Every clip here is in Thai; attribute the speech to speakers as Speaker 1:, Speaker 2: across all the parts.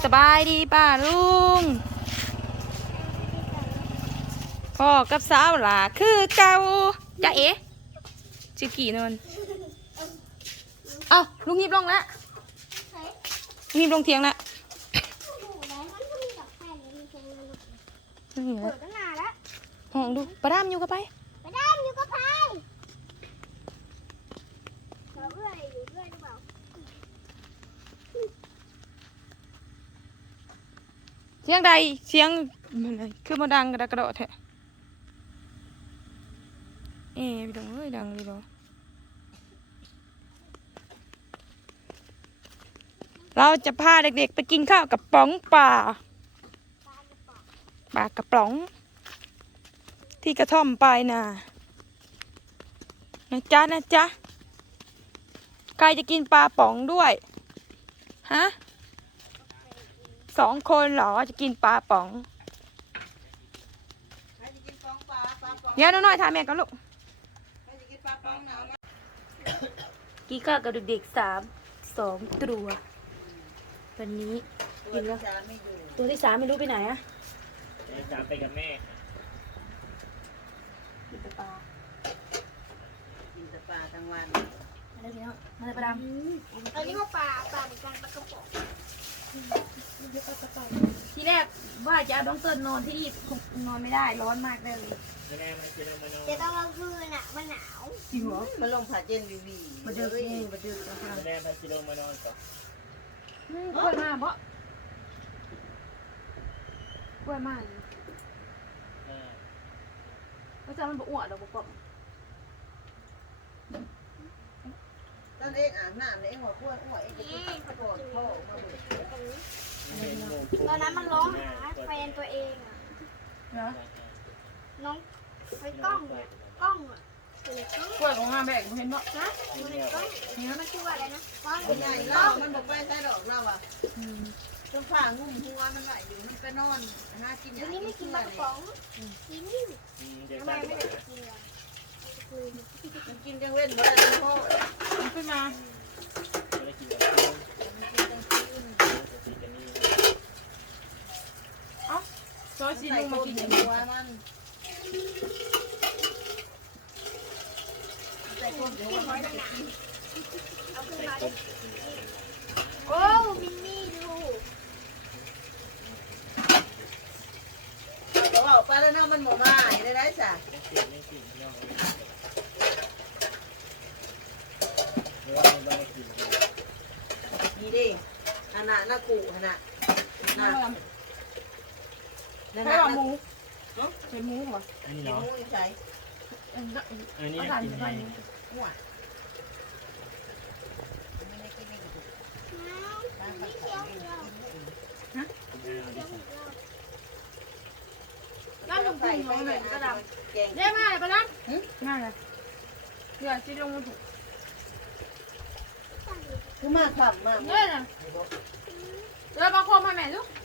Speaker 1: สบายดีป้าลุงพ่อกับสาวหล่ะคือเก่าจ้าเอ๋ชื่อกี่นนเอ้าลุงหยิบลงแล้วลุงหยิบลงเทียงแล้วนี่แหละห้องดูปลาดามอยู่กับไป
Speaker 2: ไปด้านอยู่ก็ไปเราเอื้อยอยู่ด้วยหรือเปล่า
Speaker 1: เสียงใดเสียงอะไรคือมาดังกระดะกระโดดแท้พี่ดงเอ้ยดังเลยดงเราจะพาเด็กๆไปกินข้าวกับป๋องป่าปลากระป๋องที่กระท่อมปลายนานะจ๊ะนะจ๊ะใครจะกินปลาป๋องด้วยฮะ2 คนเหรอจะกินปลาป๋องเดี๋ยวน้อยๆถามแม่กันลูกกินข้าวกับเด็กๆ2 ตัววันนี้กินแล้วตัวที่ 3ไม่รู้ไปไหนอะ
Speaker 3: 3ไปกับแม่
Speaker 1: กินปลา
Speaker 4: ทั้งวัน
Speaker 1: อะไรพี่น้องอะไรปลาดำ
Speaker 2: อันนี้ว่าปลาเหมือนกันปลากระป๋อง
Speaker 1: ทีแรกว่าจะเอาน้องเติ้ลนอนที่นี่นอนไม่ได้ร้อนมากเลย
Speaker 3: แม่มากินมานอน
Speaker 2: แต่ตอนกลางคืนอ่ะมันหนาว
Speaker 1: จริงเหรอ
Speaker 4: มันลงผ่าเจนวีวี
Speaker 1: มาเดือดมาเดือดนะคะ
Speaker 3: แม่พาชิโร่มานอนก่อน
Speaker 1: กล้วยมากเพราะกล้วยมากก็จะมันบอ้วนหรอกบอก
Speaker 4: ตอนเองอาบน้ำเองหัวขั้วหัวเองจะกินข้าวโพดพ่อมาเบิด
Speaker 2: ตอนนั้นมันร้องหาแฟนตัวเองอ่ะ
Speaker 1: เนาะ
Speaker 2: น้องไปกล้องเนี่ยกล้องอ่ะ
Speaker 1: กล้วยของงาแบกเห็นบ่
Speaker 2: นะมันในกล้องนี่มันชื่อว่าอะไรนะกล้อง
Speaker 4: เป็นไงเล่ามันบอกไปใต้ดอกเราอ่ะต้องผ่างุ่มหัวมันไหวอยู่มันก็นอนหากินอ
Speaker 2: วั
Speaker 4: ย่าน ง
Speaker 2: นี้
Speaker 4: นี้
Speaker 2: ไม่กินปลากระป๋องกินทำไมไม่ได้กินอ่ะ
Speaker 4: มันกินจังเว้นบ่ได้พ่อ
Speaker 1: มันขึ้นมา
Speaker 3: ไม่ได้กินแบบ
Speaker 1: ซอยซี
Speaker 4: ใส่
Speaker 1: ลุง
Speaker 4: มา
Speaker 1: มา
Speaker 4: กิ
Speaker 1: กิ
Speaker 4: น
Speaker 1: นอย่าง
Speaker 4: หั
Speaker 1: นี้
Speaker 4: วมันใส่ก้นเดี๋ยวมันจะกิน
Speaker 2: เอาขึ้นมาดิโอ้มินนี่ดู
Speaker 4: แต่ว่าปลาแล้วน้ำมันหมดมาได้ได้จ้ะ
Speaker 3: ไม่กินน้องไม่กิน
Speaker 4: นี่ดิขนาดหน้ากูขนาดน่ะ
Speaker 1: ใช่หรอหมูเป็นหมูเหรอ
Speaker 3: อันนี้
Speaker 4: กิน
Speaker 3: เนาะ
Speaker 4: หมูอีกใส่
Speaker 3: อันนี้
Speaker 1: อา
Speaker 3: กิน
Speaker 1: หาร
Speaker 3: ไง
Speaker 4: หัวไม่ได้กินไม่ถูก
Speaker 2: นี่เคี้ยวของเรา
Speaker 1: ด้านลุงพุงของแม่ก็ดำ
Speaker 4: แกง
Speaker 1: เรียกมาเลยปะล่ะมาเลยเดี๋ยวซีลุงมาถูก
Speaker 4: คือมากขำมาก
Speaker 1: เนี่ยนะเดี๋ยวบางคนมาแม่ลูก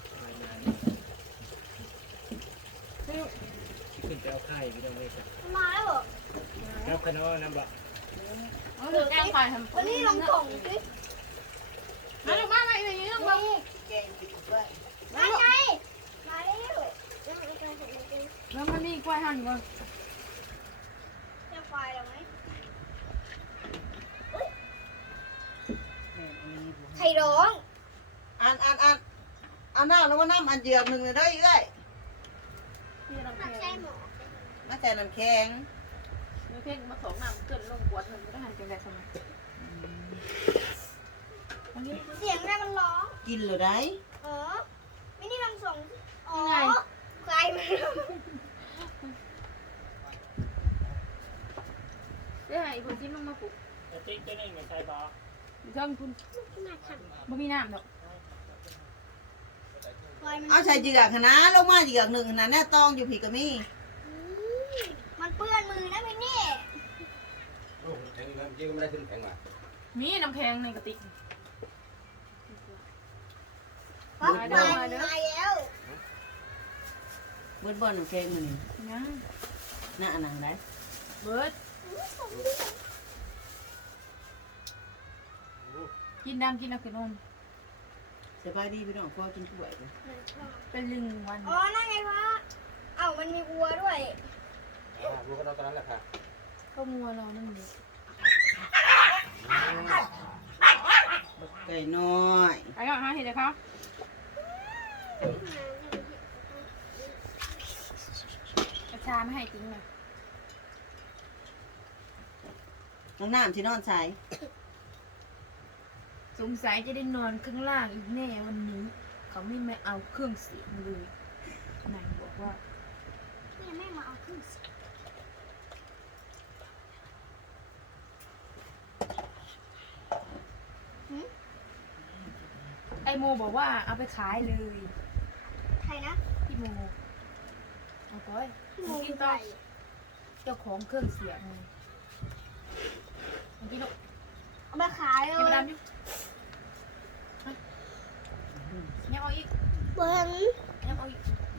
Speaker 3: ขึ้นไปเอาไข่พี่น้องเลยจ้ะ
Speaker 2: มาแล้วเหรอ
Speaker 3: แล้วขนมน้ำบะ
Speaker 1: เอาถึงแกงไข่ทำ
Speaker 2: วันนี้ลองส่งสิ
Speaker 1: มาลูกมาอีกอย่างนี้ต้องมา
Speaker 4: แกงติดด้วย
Speaker 2: มาไงมาเร็วยังไม่ได้ส่งเลย
Speaker 1: แล้วมันนี่กล้วยหั่นก่อน
Speaker 2: จะไฟหรอไหมใครร้อง
Speaker 4: อันน้ำแล้วว่าน้ำอันเดียวหนึ่งเลยได้เอ้ย
Speaker 1: พี่ลำ
Speaker 2: มา
Speaker 1: แพ
Speaker 2: ใช่
Speaker 1: ง
Speaker 2: หมอ
Speaker 4: มาแต่น้ำแข็ง
Speaker 1: มีเพ่งมาสองน้ำเกินลงกวดมันก็หั่นกันได้ทำไมอันนี้
Speaker 2: เสียงน่ะมันร้อง
Speaker 4: กินหรือได้
Speaker 2: อ๋อไม่นี่ลองส่งอ๋อใครมา
Speaker 1: ได้ให้คนที่ลงมาปลุก
Speaker 3: ติ๊กตัวนี้ไม่ใช่บะ
Speaker 1: อยู่ช่องคุณบ่มีน้ำดอก
Speaker 4: เอาใส่เหยือกนะลงมาเหยือกหนึ่งนะแน่ตองอยู่ผีกะมี่
Speaker 2: มันเปื้อนมือนะพี่นี่
Speaker 5: โอ้แข็งนะจริงก็ไม่ได้ขึ้นแข็งมา
Speaker 1: มีน้ำแข็งในกระติก
Speaker 2: ป๊อปไฟมาแล้ว
Speaker 4: เบิดบอลน้ำแข็งมัน
Speaker 1: นะ
Speaker 4: หน้าหนังได้
Speaker 1: เบิร์ดกินน้ำกินเอาขึ้นนม
Speaker 4: สบายดีพี่น้องพ่อกินกล้วยเลย
Speaker 1: เป็นลิงวัน
Speaker 2: อ๋อนั่นไงวะเอ้ามันมีวัวด้วย
Speaker 5: ลูกก็นอนตอนนั้นแหละค่ะ
Speaker 1: ก็มัวเรานั่นเอง
Speaker 4: ไก่น้อย
Speaker 1: ไปก่อนฮะเห็นไหมคะกระชาไม่ให้จริงเลย
Speaker 4: น้องน้ำที่นอนใช้
Speaker 1: สงสัยจะได้นอนข้างล่างอีกแน่วันนี้ เขาไม่มาเอาเครื่องเสียงเลยนายบอกว่า
Speaker 2: นี่แม่มาเอาขึ้นสิ
Speaker 1: ไอโมบอกว่าเอาไปขายเลย
Speaker 2: ใครนะ
Speaker 1: พี่โมเอาไป
Speaker 2: พี่โม
Speaker 1: กินต่อเจ้าของเครื่องเสียงไงเมื่อกี้ลูก
Speaker 2: เอาไปขายเล
Speaker 1: กินไป
Speaker 2: ย
Speaker 1: ดำอยู่ยังเอาอีก
Speaker 2: เบิ้ง
Speaker 1: ยังเอาอีก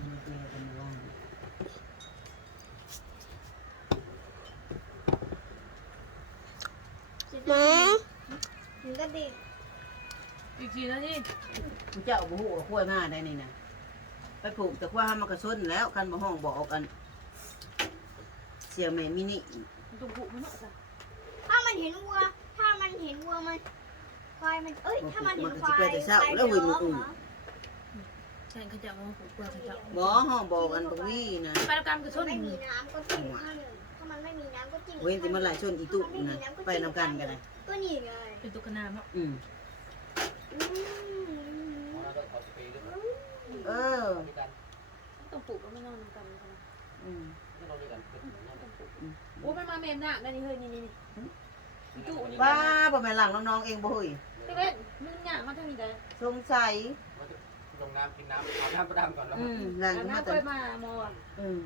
Speaker 2: มาถึงกระดิก
Speaker 1: อีกทีนะที่
Speaker 4: มันจะเอาบุหัวขั้วมาได้นี่นะไปปลูกแต่ว่ามันกระสุนแล้วคันบ่ห้องบอกกันเสี่ยวแม่มินิ
Speaker 1: มันต้องผูกมันเนาะจ้ะ
Speaker 2: ถ้ามันเห็นวัว ถ้ามันเห็นวัวมันควายมันเอ้ยถ้ามันเห็นควาย
Speaker 4: มันก็สิไปแต่เช้าแล้วเว้ยมันอุ่น
Speaker 1: ใช่เขาจะเอามาผูกเปลือกเขาจะเอา
Speaker 4: บ่ห้องบอกกันบ่วีนะ
Speaker 1: ไปแล้วกันคือชน
Speaker 2: ไม่มีน้ำก็จิ้มข้าวหนึ่งถ้ามันไม่มีน้ำก็จิ้ม
Speaker 4: เว้นสิมาหลายชนอีตุนะไปนำกันกันเลย
Speaker 2: ก็นี่ไง
Speaker 1: เป็นตุ๊กตาเนาะ
Speaker 4: อืม
Speaker 2: อืม
Speaker 5: เราต้องขอสเปรย์ด้วย
Speaker 4: เออ
Speaker 5: ด้วยกัน
Speaker 1: ต้องผูกก็ไม่นอนกัน
Speaker 4: อืม
Speaker 5: ไม่ต้องด้วยกันเป็นนอนต้องปลุก
Speaker 1: โอ้มันมาเมมหนักนะนี่เฮ้ยนี่จุ๊
Speaker 4: ป้าบ่แม่นหลังน้องๆเองบ่เฮ้ย
Speaker 1: พี่เว้นมึงหนักมาทางนี้ได้
Speaker 4: สงสัย
Speaker 5: ลงน้ำกินน้ำเอาน้ำประดามก่อนเนาะ
Speaker 4: หลัง
Speaker 1: อัน
Speaker 4: มา
Speaker 1: นั้น
Speaker 4: แต่
Speaker 1: เคยมาโมอ่ะ
Speaker 4: ม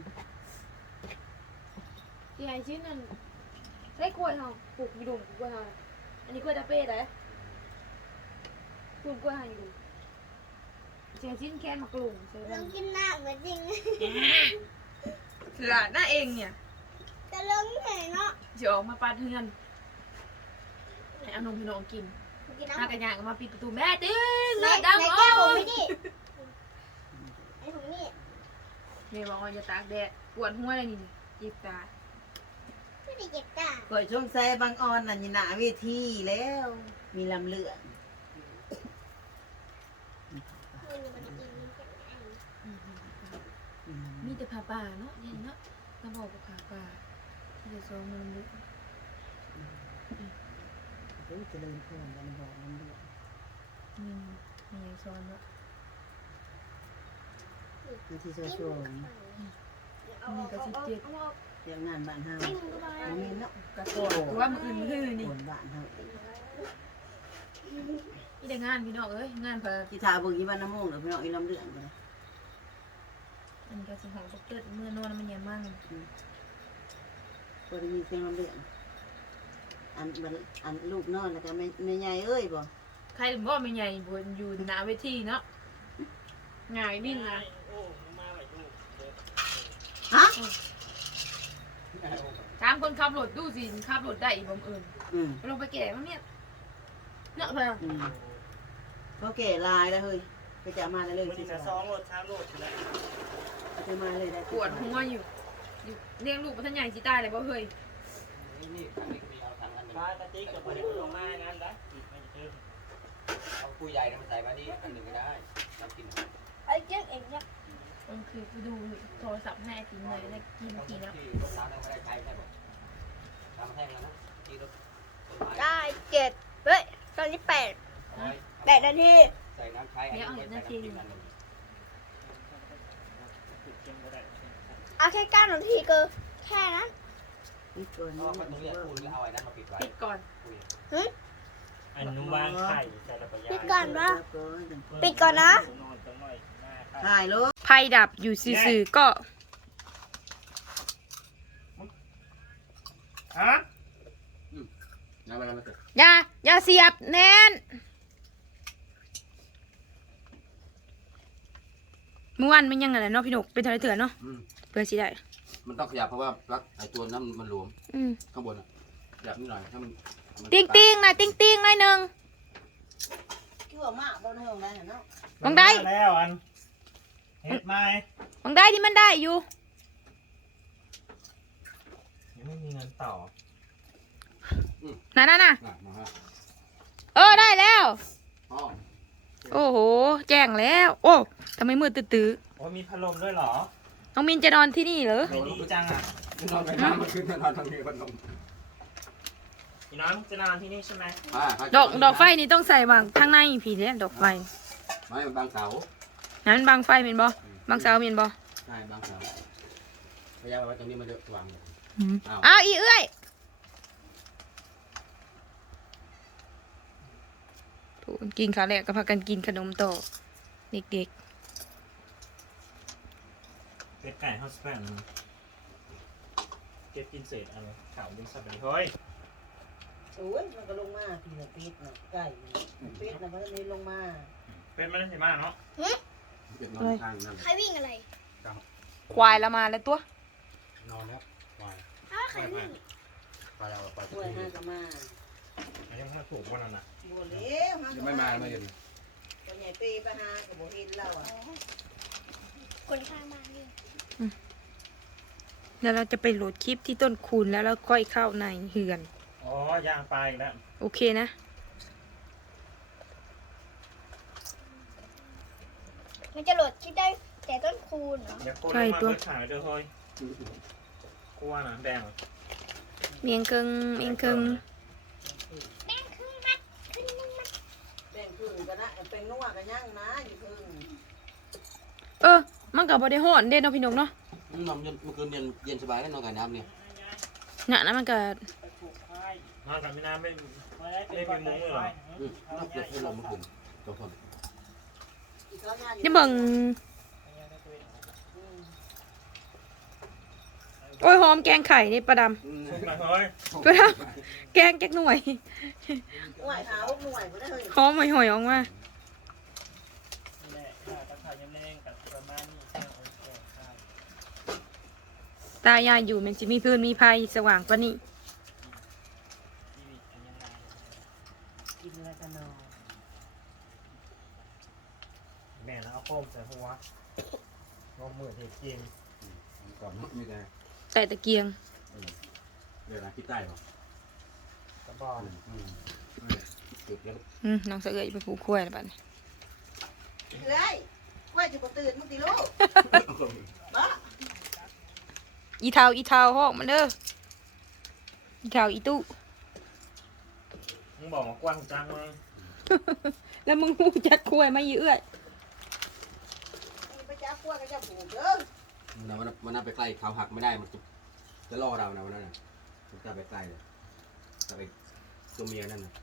Speaker 1: ที่ไอชิ้นนั่นได้กล้วยเฮาปลูกอยู่ดุมกล้วยเฮาอันนี้กล้วยตาเป้ได้ปลูกกล้วยเฮาอยู่ดุมเสียชิ้นแค้นมากลุ่มเสีย
Speaker 2: ลองกินน้ำเหมือนจริง
Speaker 1: เสือหน้าเองเนี่ย
Speaker 2: จะลงไหนเนาะ
Speaker 1: จะออกมาปาดเฮือนให้เอานมพี่น้องกิน
Speaker 2: กิน
Speaker 1: ถ้า
Speaker 2: น้ำ
Speaker 1: กันยางก็มาปิดประตูแม่ตึ้ง
Speaker 2: ไหน
Speaker 1: เลิก
Speaker 2: ไหน
Speaker 1: ดัง
Speaker 2: แก้วผม
Speaker 1: โอ้
Speaker 2: ไม่
Speaker 1: ย
Speaker 2: ดิไอ้ถุงนี่
Speaker 1: แม่บอกว่าจะตากแดดปวดหัวเลยนี่จีบตา
Speaker 2: ไม่ได้เจ็บตา
Speaker 4: ก่อยช่วงแซ่บางออนน่ะนี่หน้าเวทีแล้ว มีลำเลือง
Speaker 2: มันกินมันจะไอ้
Speaker 1: มีแต่ผาป่าเนาะเนี่ยเนาะกระบอกกับผาป่าที่จะซ้อมมันลึก
Speaker 4: โอ้ยเจริญพรกันบอกมันด้วย
Speaker 1: มียังซ้อนเนาะ
Speaker 4: คือที่จะชม
Speaker 2: เอาออกเอาออกเอาออก
Speaker 4: เรื่องงานบ้านเฮา
Speaker 2: ไม่มึงก็ได้
Speaker 4: บ่มีเนาะ
Speaker 1: กระโดดว่ามืออื่นมือหื้อนี่
Speaker 4: คนบ้านเฮา
Speaker 1: นี่แต่งานพี่น้องเอ้ยงานเพิ่น
Speaker 4: ที่ทาเบิ่งอีบ้านน้ำมงเด้อพี่น้องอีลำเลืองไปเลย
Speaker 1: อันนี้ก็สิหอมเกิดเมื่อนอนมันยังมั่ง
Speaker 4: บ่ได้มีเสียงลำเลืองอันลูกนอนแล้วก็แม่ใหญ่เอ้ยบ่
Speaker 1: ใครถึงบ่ไม่ใหญ่บนอยู่หน้าเวทีเนาะง่ายบินนะ
Speaker 3: โอ้มาไหวลูก
Speaker 4: ฮะ
Speaker 1: ถามคนขับรถดูสิขับรถได้อีบ่เอิญ
Speaker 4: อืม
Speaker 1: ลงไปแก่มันเนี่ยเนาะเพิ่น
Speaker 4: อืมเขาแก่ลายแล้วเฮ้ยไปจะมาเลย
Speaker 3: วัน
Speaker 4: สิ
Speaker 3: นี้นะ2 โล 3 โลแล้ว
Speaker 4: ไปมาเลยได้
Speaker 1: ปวดหัวอยู่เลี้ยงลูกบ่ทันใหญ่สิตายเลยบ่เฮ้ย
Speaker 5: นี่อันนี้มีเอาทางอันนึง
Speaker 3: ปลากระติกกับบ่ได้ลงมางั้นนะอีกไม่เจอ
Speaker 5: เอาคุยใหญ่มาใส่มานี่อันหนึ่งก็ได้เรากิน
Speaker 2: ไอ้เจ๊งเองเนี่ย
Speaker 1: มันคือไปดูโทรศัพท์ให้ไอติมเลยแล้วกิน
Speaker 5: ต้อง
Speaker 1: กี่
Speaker 5: ที่
Speaker 1: แล้ว
Speaker 5: รถน้ำไม่ได้ใช้ใช่ป่ะทำแห้งแล้วนะที่รถต้นไม้
Speaker 2: ได้7เฮ้ยตอนนี้8นาที
Speaker 5: ใส่น้ำใช้อันนี้ไม่ใส่น้ำกินอันนึง
Speaker 3: ติดเกมบ่ได้
Speaker 2: เอาแค่9นาทีก็แค่นั้น
Speaker 4: นี่ก่อน
Speaker 5: เพ
Speaker 4: นี่
Speaker 5: ราะว่าตรงนี้ปูนเอาไอ้นั้นมาปิดไว้
Speaker 1: ปิดก่อน
Speaker 3: อันนู้วางไข่ใส่ระเบิด
Speaker 2: ปิดก่อนวะ
Speaker 3: น
Speaker 2: ปิดก่อนนะ
Speaker 3: นอนจังหน่อยหน้าไข่
Speaker 4: ถ่ายลูก
Speaker 1: ไฟดับอยู่ซื่อๆก็
Speaker 3: ฮะ
Speaker 5: น้ำอะไรมาเกิด
Speaker 1: อย่าเสียบแน่นเมื่อวานมันยังไงเนาะพี่หนกเป็นเท่าไรเถื่อนเนาะเพื่อสิได้
Speaker 5: มันต้องขยับเพราะว่าปลั๊กไอ้ตัวนั้นมันหลวม
Speaker 1: อืม
Speaker 5: ข้างบนอ่ะขยับนิดหน่อยถ้ามัน
Speaker 1: ติ้งติ้งหน่อยติ้งติ้งหน่อยหนึง
Speaker 2: โ
Speaker 4: ชั่วมากบ่ในห้องได้เนาะ
Speaker 1: มองได้
Speaker 3: มาแล้วอันเฮ็ดไหม
Speaker 1: มองได้ที่มันได้อยู่
Speaker 3: ยังไม่มีเงินต่อ
Speaker 1: น่ะ
Speaker 5: มาฮะ
Speaker 1: ได้แล้ว
Speaker 5: อ๋อ
Speaker 1: โอ้โห แจ้งแล้ว โอ้ทำไมมืดตื้อ
Speaker 3: โอ้มีพัดลมด้วยเหรอ
Speaker 1: ๆน้องมินจะนอนที่นี่เหรอ
Speaker 3: ไม่ดีจังอ่ะ
Speaker 5: นอนไปน้ำมันขึ้นนอนทางนี้พัดลม
Speaker 3: พี่น้องจะนอนที่นี่ใช่ไหม
Speaker 1: ดอกไฟนี่ต้องใส่วางข้างในผีเนี่ยดอกไฟ
Speaker 5: ไม่มันบางเสา
Speaker 1: นั้นบางไฟเป็นบ่บางเสาเป็นบ่
Speaker 5: ใช่บางเสาพยายามว่าตรงนี้มันเดือดวาง
Speaker 1: อ้าวอีเอ้ยถูกกินข้าวแรกก็พากันกินขนมต่อเด็ก
Speaker 3: เป็ดไก่ฮอสแปนเก็บกินเศษอะไรข่าวดึงสับไปเฮ้ย
Speaker 4: โอ้ยมันก็ลงมาพี่น่ะเป็ดน่ะไก่เป็ดน่ะมันนี่ลงมา
Speaker 3: เป็นไม่ได้ใช่มากเนาะ
Speaker 5: เป็นนอนข้างนั่น
Speaker 2: ใครวิ่งอะไร
Speaker 1: ๆควายละมาแล้วตัวน
Speaker 5: อนแล้ววาย
Speaker 2: อ้าวใครวิ่ง
Speaker 5: ไปแล้วไป
Speaker 4: ป่วยห้าก็มา
Speaker 3: ยังไม่ถูกวันนั้นอ่ะ
Speaker 4: บ่แล้วห้า
Speaker 5: ยังไม่มาไม่เห็น
Speaker 4: ตัวใหญ่เปไปหาก็บ่เห็นแล้วอ่ะ
Speaker 2: คนข้างบ้านนี่
Speaker 1: เดี๋ยวเราจะไปโหลดคลิปที่ต้นคูณแล้วเราค่อยเข้าในเฮือน
Speaker 3: อ๋อย่างไปอีกแล้ว
Speaker 1: โอเคนะ
Speaker 2: มันจะโหลดคลิปได้แต่ต้นคูณเหรอ
Speaker 3: เดี๋ยวคน
Speaker 1: ใช่
Speaker 3: มา
Speaker 1: ตัว
Speaker 3: เปิดขายเด้อเฮ้ยกลัวนะแดง
Speaker 1: เมียงเกิงเมียงเกิง
Speaker 2: แม่งขึ้นมัดขึ้นนึ่งมัด
Speaker 4: แป้งพึ่งก็นะเป็นนัวก็ยังนะอยู่พึ่ง
Speaker 1: มันก็บ่ได้ฮ้อนเด้เนาะพี่นกเนาะ
Speaker 5: นอนเย็นเมื่อคืนเย็นสบายแล้วนอนกับน้ำเนี่ย
Speaker 1: น่ะนะมันก็
Speaker 3: นอนกับพี่น้ำไม่มีมุ้งเลยเหรอ
Speaker 5: นอนเย็นให้ลมเมื่อคืนสองคน
Speaker 4: อีกแล้วเนี่ย
Speaker 1: นี่เบิ่งโอ้ยหอมแกงไข่นี่ประด
Speaker 3: ทุกนะเฮ้ย
Speaker 1: ำประดำแกงแก๊กหน่วย
Speaker 4: หน่วยหาหน่วยบ่ได้เฮ้ย
Speaker 1: หอมหอยๆออกมา
Speaker 3: แหละกับข้าวยังแรงกับประมาณนี้ข้าวโอเคข้าว
Speaker 1: ตายายอยู่มันสิมีพื้นมีภัยสว่างกว่านี้
Speaker 3: ชีวิตอันยังไง
Speaker 4: กินแล้วก็นอน
Speaker 3: แม่แล้วเอาโคมใส่หัวงมมือเทกิน
Speaker 5: ก่อนมีแต่
Speaker 1: แต่ตะเกียง
Speaker 5: เดี๋ยวนะคิดใต้ป่ะ
Speaker 3: กระบอก
Speaker 5: เก็บแล้ว
Speaker 1: น้องเสะเอยไปผูกขั้วแล้วบัดนี้
Speaker 4: เอ้ยว่าจะบ่ตื่นมึงติลูกบ้า
Speaker 1: อีเทาห้องมันเด้ออีเทาอีตู้
Speaker 3: มึงบอกว่ากว้างจังมึง
Speaker 1: แล้วมึงหูจักขั้วมาอีเอื้อย
Speaker 4: ไปจับพวกก็จะผูกเด้อ
Speaker 5: มันน่าไปใกล้เขาหักไม่ได้มันจะล่อเรานะวันนั้นน่ะมันจะไปใกล้เลยจะไปตัวเมียนั่นน่ะ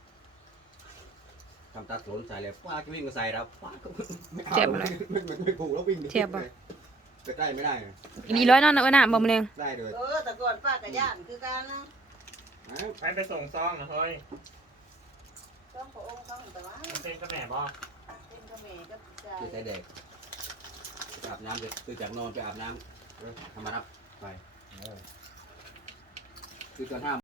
Speaker 5: ทำตาสนใส่เลยป้าก็วิ่งมาใส่เราป้าก็ไม่เอาไม่ผูกแล้ววิ่งไปใกล้ไม่ได้
Speaker 1: อีร้อยนอนเอาหน้าบ่มเรง
Speaker 5: ได้เลย
Speaker 4: แต่ก่อนป้าก็ย่านคือกันนะ
Speaker 3: ไปส่งซองนะเฮ้ย
Speaker 4: ต้องพระองค์ต้องแต่ว่า
Speaker 3: มันเป็นกระแหน่บอ
Speaker 4: เป็นกระเมกับ
Speaker 5: จะใส่เด็กไปอาบน้ำจะตื่นจากนอนไปอาบน้ำทำมารับไปคือตอนห้า